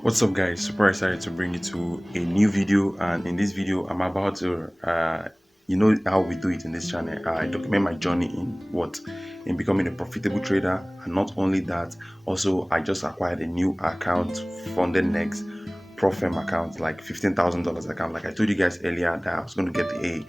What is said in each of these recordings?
What's up, guys? Super excited to bring you to a new video, and in this video I'm about to you know how we do it in this channel. I document my journey in becoming a profitable trader, and not only that, also I just acquired a new account, FUNDEDNEXT Propfirm account, like $15,000 account. Like I told you guys earlier that I was going to get a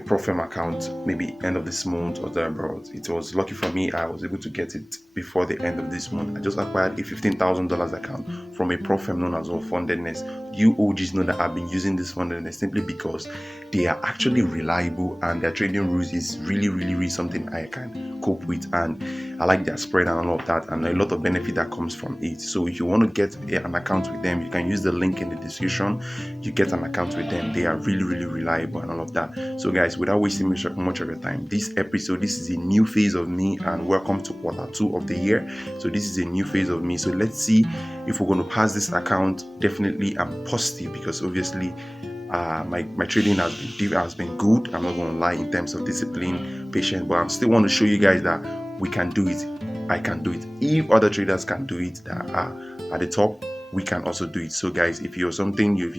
Propfirm account maybe end of this month or thereabouts. It was lucky for me, I was able to get it before the end of this month. I just acquired a $15,000 account from a Propfirm known as FUNDEDNEXT. You OGs know that I've been using this FUNDEDNEXT simply because they are actually reliable, and their trading rules is really something I can cope with, and I like their spread and all of that, and a lot of benefit that comes from it. So if you want to get an account with them, you can use the link in the description. You get an account with them. They are really reliable and all of that. So guys, without wasting much of your time, this is a new phase of me, and welcome to quarter 2 of the year. So this is a new phase of me. So let's see if we're going to pass this account. Definitely I'm positive, because obviously my trading has been good. I'm not going to lie, in terms of discipline, patience, but I still want to show you guys that we can do it. I can do it. If other traders can do it that are at the top, we can also do it. So guys, if you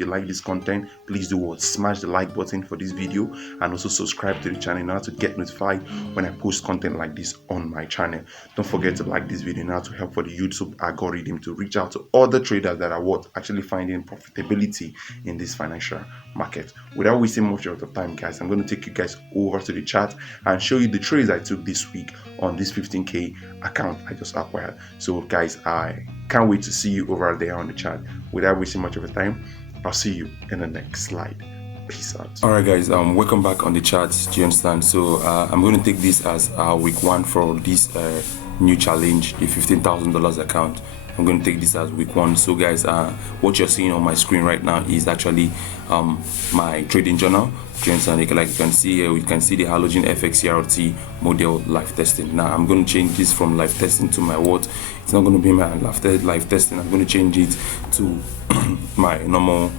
like this content, please do what? Smash the like button for this video, and also subscribe to the channel in order to get notified when I post content like this on my channel. Don't forget to like this video now to help for the YouTube algorithm to reach out to other traders that are actually finding profitability in this financial market. Without wasting much of the time, guys, I'm going to take you guys over to the chart and show you the trades I took this week on this 15k account I just acquired. So guys, I can't wait to see you over there on the chat. Without wasting much of your time, I'll see you in the next slide. Peace out. Alright guys, welcome back on the chat. Do you understand? So I'm going to take this as week 1 for this new challenge, the $15,000 account. I'm going to take this as week 1. So guys, what you're seeing on my screen right now is actually my trading journal. Do you understand? Like you can see here, we can see the halogen FX CRT model live testing. Now I'm going to change this from live testing to my what? It's not going to be my live testing. I'm going to change it to my normal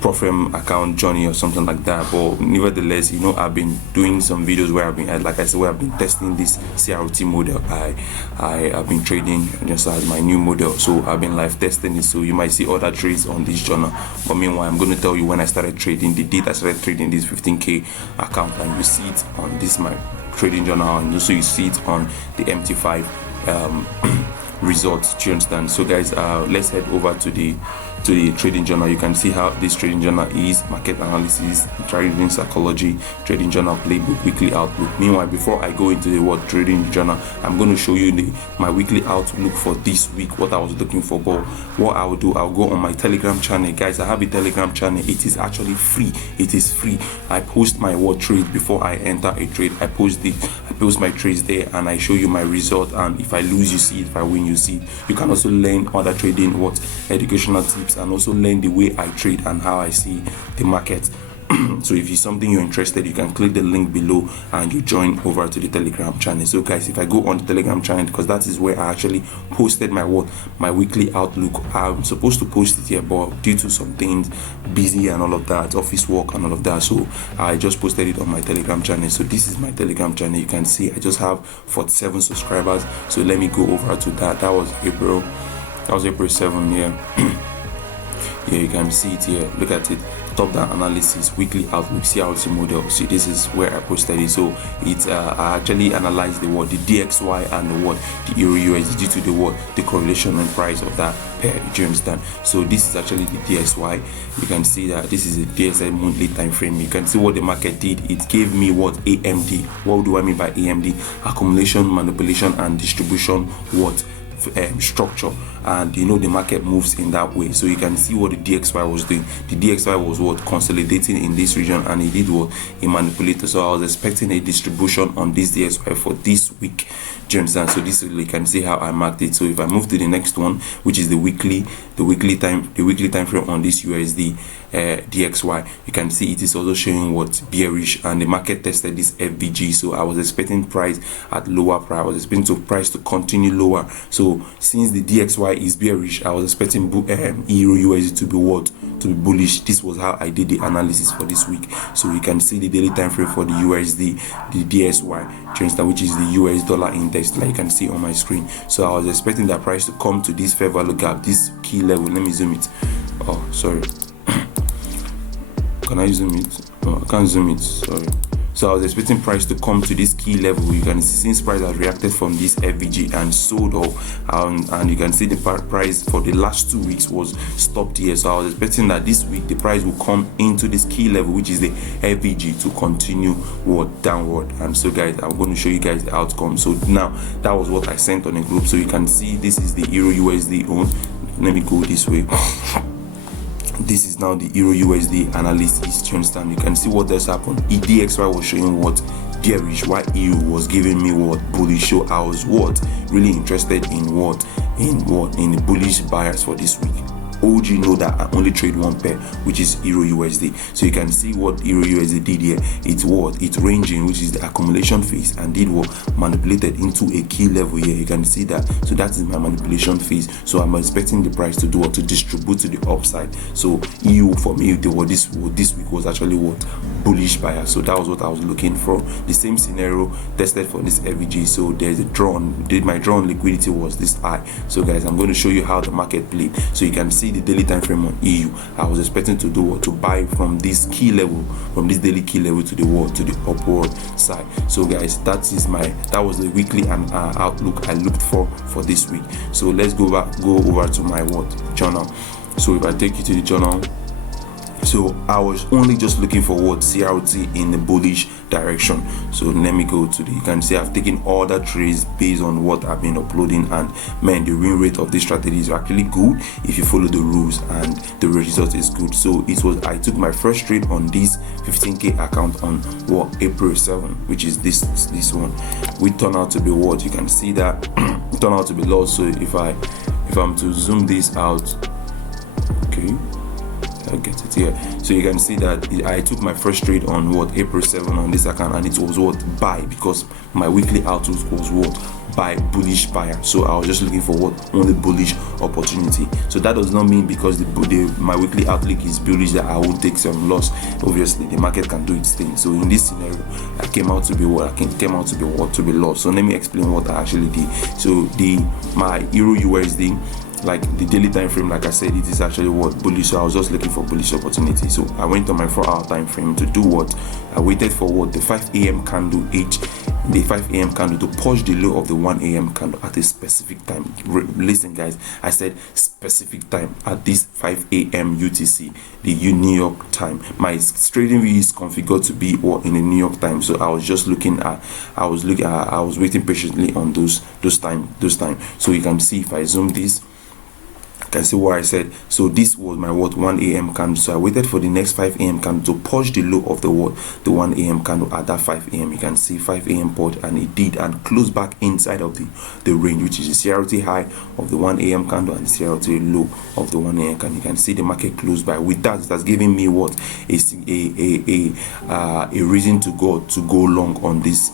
Propfirm account journey or something like that. But nevertheless, you know, I've been doing some videos where I've been, like I said, where I've been testing this CRT model. I have been trading just as my new model, so I've been live testing it. So you might see other trades on this journal, but meanwhile I'm going to tell you when I started trading, the date I started trading this 15k account, and you see it on this my trading journal, and also you see it on the MT5 results. Do you understand? So guys, let's head over to the trading journal. You can see how this trading journal is: market analysis, trading psychology, trading journal playbook, weekly outlook. Meanwhile, before I go into the trading journal, I'm going to show you my weekly outlook for this week, what I was looking for. But what I will do, I'll go on my Telegram channel. Guys, I have a Telegram channel. It is actually free. It is free. I post my trade before I enter a trade. I post my trades there, and I show you my result. And if I lose, you see it. If I win, you see it. You can also learn other trading educational tips, and also learn the way I trade and how I see the market. So if it's something you're interested, you can click the link below and you join over to the Telegram channel. So guys, if I go on the Telegram channel, because that is where I actually posted my weekly outlook. I'm supposed to post it here, but due to some things, busy and all of that, office work and all of that, so I just posted it on my Telegram channel. So this is my Telegram channel. You can see I just have 47 subscribers. So let me go over to that. That was April 7. Yeah. Yeah, you can see it here. Look at it. Top down analysis, weekly outlook, CRT model. See, this is where I posted it. So it's I actually analyzed the DXY and the EURUSD due to the correlation and price of that pair. Do you understand? So this is actually the DXY. You can see that this is a DXY monthly time frame. You can see what the market did. It gave me AMD. What do I mean by AMD? Accumulation, manipulation, and distribution. Structure, and you know the market moves in that way. So you can see what the DXY was doing. The DXY was consolidating in this region, and it did a manipulator. So I was expecting a distribution on this DXY for this week. Do you understand? So this is, you can see how I marked it. So if I move to the next one, which is the weekly time frame on this USD DXY, you can see it is also showing bearish, and the market tested this FVG. So I was expecting price at lower price. I was expecting price to continue lower. So So since the DXY is bearish, I was expecting EURUSD to be what? To be bullish. This was how I did the analysis for this week. So you can see the daily time frame for the USD, the DXY, which is the US dollar index, like you can see on my screen. So I was expecting that price to come to this fair value gap, this key level. Let me zoom it. Oh, sorry. Can I zoom it? Oh, I can't zoom it. Sorry. So I was expecting price to come to this key level. You can see since price has reacted from this FVG and sold off, and you can see the price for the last 2 weeks was stopped here. So I was expecting that this week the price will come into this key level, which is the FVG, to continue downward. And so guys, I'm going to show you guys the outcome. So now that was what I sent on a group. So you can see this is the EURUSD own. Let me go this way. This is now the EURUSD analysis. You understand? You can see what has happened. EDXY was showing what? Bearish, while EU was giving me what? Bullish. So I was what? Really interested in what? In the bullish buyers for this week. OG know that I only trade one pair, which is EURUSD. So you can see what EURUSD did here. It's what? It's ranging, which is the accumulation phase, and did what? Manipulated into a key level here. You can see that. So that is my manipulation phase. So I'm expecting the price to do what? To distribute to the upside. So EU for me, this week was actually what? Bullish buyer. So that was what I was looking for. The same scenario tested for this FVG. So there's a drawn. My drawn liquidity was this high. So guys, I'm going to show you how the market played. So you can see the daily time frame on EU. I was expecting to do what? To buy from this key level, from this daily key level to the what? To the upward side. So guys, that was the weekly outlook I looked for this week. So let's go over to my journal. So if I take you to the journal, so I was only just looking for what? CRT in the bullish direction. So let me go to you can see I've taken all the trades based on what I've been uploading, and man, the win rate of this strategy is actually good if you follow the rules, and the result is good. So I took my first trade on this 15k account on April 7, which is this one. We turn out to be what? You can see that turn out to be lost. So if I'm to zoom this out, okay, I'll get it here. So you can see that I took my first trade on April 7 on this account, and it was buy, because my weekly outlook was buy, bullish buyer. So I was just looking for only bullish opportunity. So that does not mean because my weekly outlook is bullish that I will take some loss. Obviously the market can do its thing. So in this scenario, I came out to be to be lost. So let me explain what I actually did. So my EURUSD, like the daily time frame, like I said, it is actually bullish. So I was just looking for bullish opportunity. So I went on my 4-hour time frame to do what? I waited for the 5 a.m. candle the 5 a.m. candle to push the low of the 1 a.m. candle at a specific time. Listen guys, I said specific time at this 5 a.m. UTC, the New York time. My trading view is configured to be in the New York time. So I was just I was waiting patiently on those time. So you can see if I zoom this, can see what I said. So this was my 1 a.m. candle. So I waited for the next 5 a.m. candle to push the low of the 1 a.m. candle at that 5 a.m. You can see 5 a.m. push, and it did, and closed back inside of the range, which is the CRT high of the 1 a.m. candle and the CRT low of the 1 a.m. candle. You can see the market closed by. With that, it has given me a reason to go long on this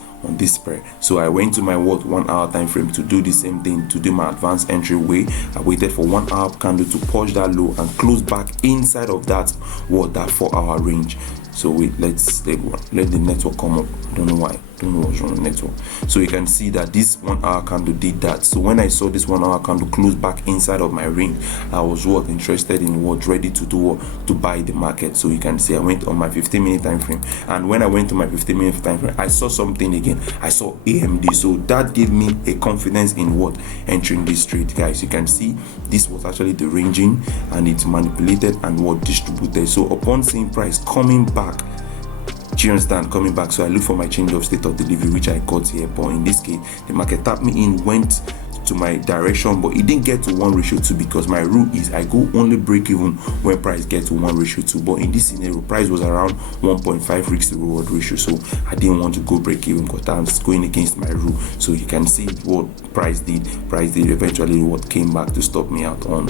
pair. So I went to my 1 hour time frame to do the same thing, to do my advanced entry way. I waited for 1 hour candle to push that low and close back inside of that 4-hour range. So wait, let the network come up. I don't know why. I don't know what's wrong with the network. So you can see that this 1 hour candle did that. So when I saw this 1 hour candle close back inside of my range, I was interested in ready to do to buy the market. So you can see I went on my 15-minute time frame, and when I went to my 15-minute time frame, I saw something again. I saw AMD. So that gave me a confidence in entering this trade, guys. You can see this was actually the ranging, and it's manipulated and distributed. So upon seeing price coming back, do you understand? Coming back, so I look for my change of state of delivery, which I got here. But in this case, the market tapped me in, went to my direction, but it didn't get to 1:2 because my rule is I go only break even when price gets to 1:2. But in this scenario, price was around 1.5 risk to reward ratio, so I didn't want to go break even because that's going against my rule. So you can see what price did eventually came back to stop me out on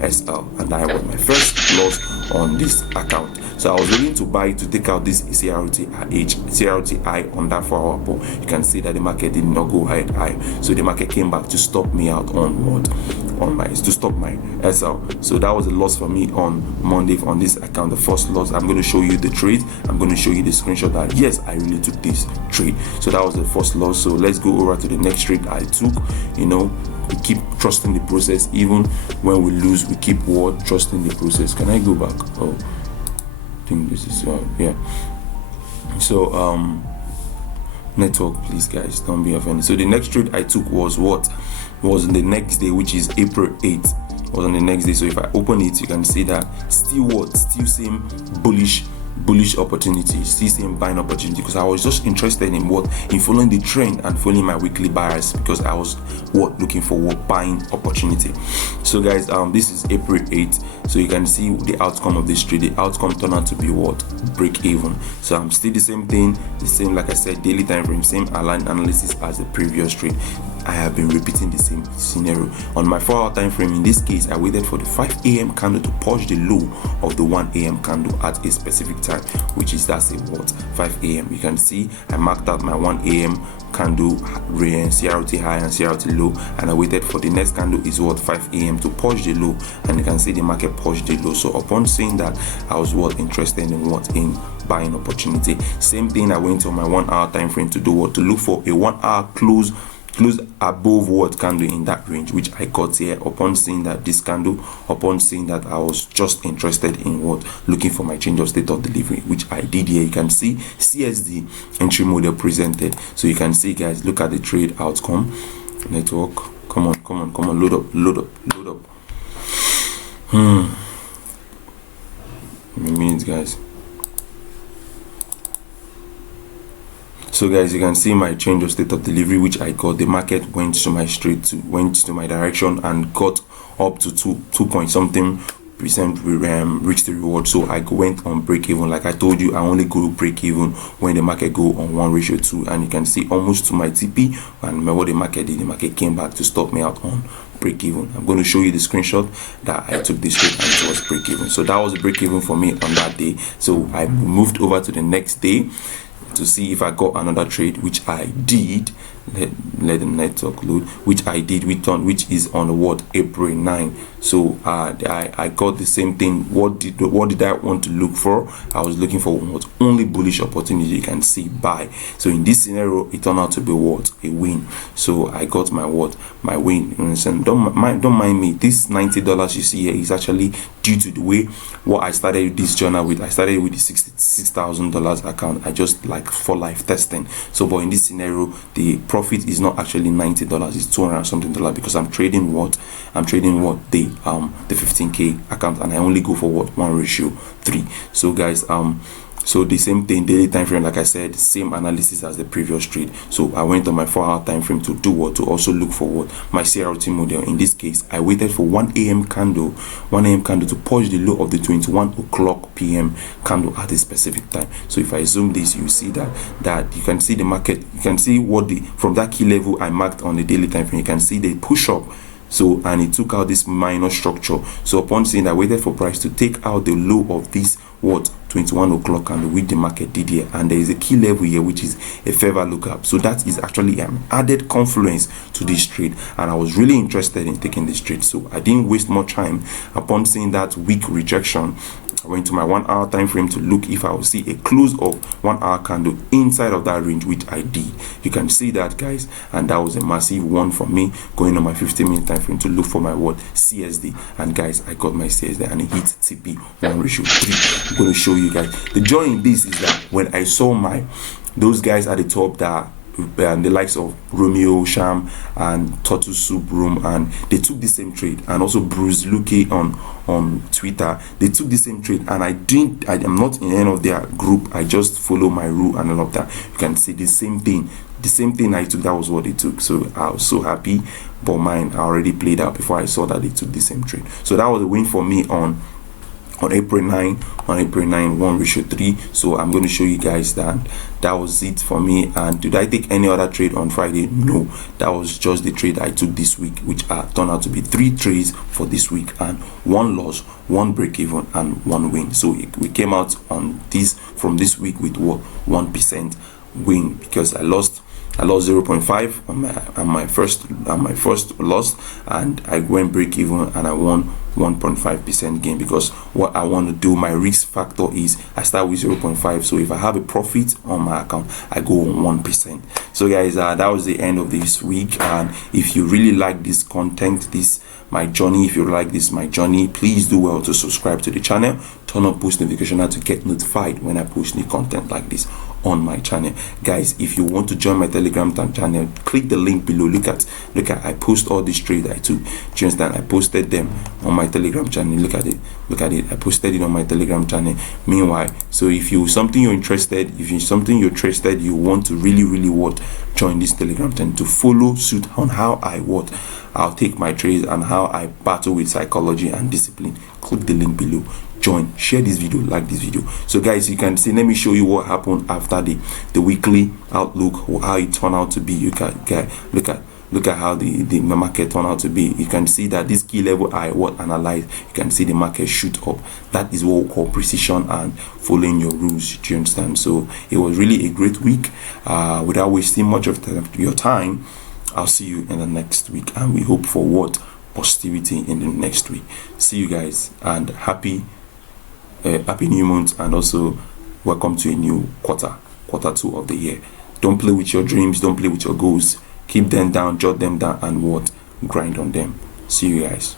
SL, and I was my first loss on this account. So I was willing to buy to take out this CRTI on that 4-hour, but you can see that the market did not go high. So the market came back to stop me out on what? To stop my SL. So that was a loss for me on Monday on this account, the first loss. I'm going to show you the trade. I'm going to show you the screenshot that yes, I really took this trade. So that was the first loss. So let's go over to the next trade I took. We keep trusting the process. Even when we lose, we keep trusting the process. Can I go back? Oh, I think this is yeah. So network, please guys, don't be offended. So the next trade I took was on the next day, which is April 8th. Was on the next day. So if I open it, you can see that still same bullish opportunity, still same buying opportunity, because I was just interested in following the trend and following my weekly buyers, because I was looking for buying opportunity. So guys, this is April 8th. So you can see the outcome of this trade. The outcome turned out to be break even. So I'm still the same thing, like I said, daily time frame, same aligned analysis as the previous trade. I have been repeating the same scenario. On my 4-hour time frame, in this case, I waited for the 5 a.m. candle to push the low of the 1 a.m. candle at a specific time, which is 5 a.m. You can see I marked out my 1 a.m. candle CRT high and CRT low, and I waited for the next candle is 5 a.m. to push the low, and you can see the market push the low. So upon seeing that, I was interested in buying opportunity. Same thing, I went on my 1-hour time frame to do to look for a 1-hour close above candle in that range, which I got here. Upon seeing that this candle, I was just interested in looking for my change of state of delivery, which I did here. You can see CSD entry model presented. So you can see, guys, look at the trade outcome. Network, come on, load up. Minutes, guys. So guys, you can see my change of state of delivery, which I got. The market went to my direction and got up to 2 point something percent reached the reward. So I went on break even. Like I told you, I only go break even when the market go on 1:2, and you can see almost to my TP. And remember what the market did. The market came back to stop me out on break even. I'm going to show you the screenshot that I took this trade and it was break even. So that was a break even for me on that day. So I moved over to the next day to see if I got another trade, which I did. Let the network load, which I did, which is on April 9. So I got the same thing. What did I want to look for? I was looking for only bullish opportunity. You can see buy. So in this scenario, it turned out to be a win. So I got my win. You understand? Don't mind me. This $90 you see here is actually due to the way I started this journal with. I started with the $66,000 account. I just for life testing. So but in this scenario, the profit is not actually $90, it's $200 something, because I'm trading the 15k account, and I only go for 1:3. So guys, so the same thing, daily time frame, like I said, same analysis as the previous trade. So I went on my 4-hour time frame to do to also look for my CRT model. In this case, I waited for 1 a.m. candle to push the low of the 21 o'clock p.m. candle at a specific time. So if I zoom this, you see that you can see the market. You can see from that key level I marked on the daily time frame. You can see the push up. So and it took out this minor structure. So upon seeing that, I waited for price to take out the low of this 21 o'clock candle, which the market did here, and there is a key level here which is a favor lookup. So that is actually an added confluence to this trade, and I was really interested in taking this trade. So I didn't waste much time. Upon seeing that weak rejection, I went to my 1-hour time frame to look if I will see a close of 1-hour candle inside of that range, which I did. You can see that, guys, and that was a massive one for me. Going on my 15-minute time frame to look for my CSD, and guys, I got my CSD and it hit TP 1:3. I'm going to show you guys the joy in this is that when I saw those guys at the top that the likes of Romeo Sham and Turtle Soup Room, and they took the same trade, and also Bruce Luke on Twitter, they took the same trade, and I am not in any of their group. I just follow my rule and all of that. You can see the same thing I took, that was what they took. So I was so happy, but mine I already played out before I saw that they took the same trade. So that was a win for me on on April 9, 1:3. So I'm going to show you guys that was it for me. And did I take any other trade on Friday? No, that was just the trade I took this week, which turned out to be 3 trades for this week, and 1 loss, 1 break even, and 1 win. So we came out on this from this week with what, 1% win, because I lost 0.5 on my first loss, and I went break even and I won 1.5% gain, because what I want to do, my risk factor is I start with 0.5. so if I have a profit on my account, I go on 1%. So guys, that was the end of this week. And if you really like this content, my journey, if you like this my journey, please do well to subscribe to the channel, turn on post notification to get notified when I post new content like this on my channel. Guys, if you want to join my Telegram channel, click the link below. Look at I post all these trades I took. Do you understand? I posted them on my Telegram channel. Look at it. I posted it on my Telegram channel. Meanwhile, so if you you're interested, you want to really what, join this Telegram channel to follow suit on how I'll take my trades and how I battle with psychology and discipline. Click the link below, join, share this video, like this video. So guys, you can see, let me show you what happened after the weekly outlook, or how it turned out to be. You can look at how the market turned out to be. You can see that this key level I analyze, you can see the market shoot up. That is what we call precision and following your rules. Do you understand? So it was really a great week. Without wasting much of your time, I'll see you in the next week, and we hope for what, positivity in the next week. See you guys, and happy new month, and also welcome to a new quarter 2 of the year. Don't play with your dreams, don't play with your goals. Keep them down, jot them down, and what, grind on them. See you guys.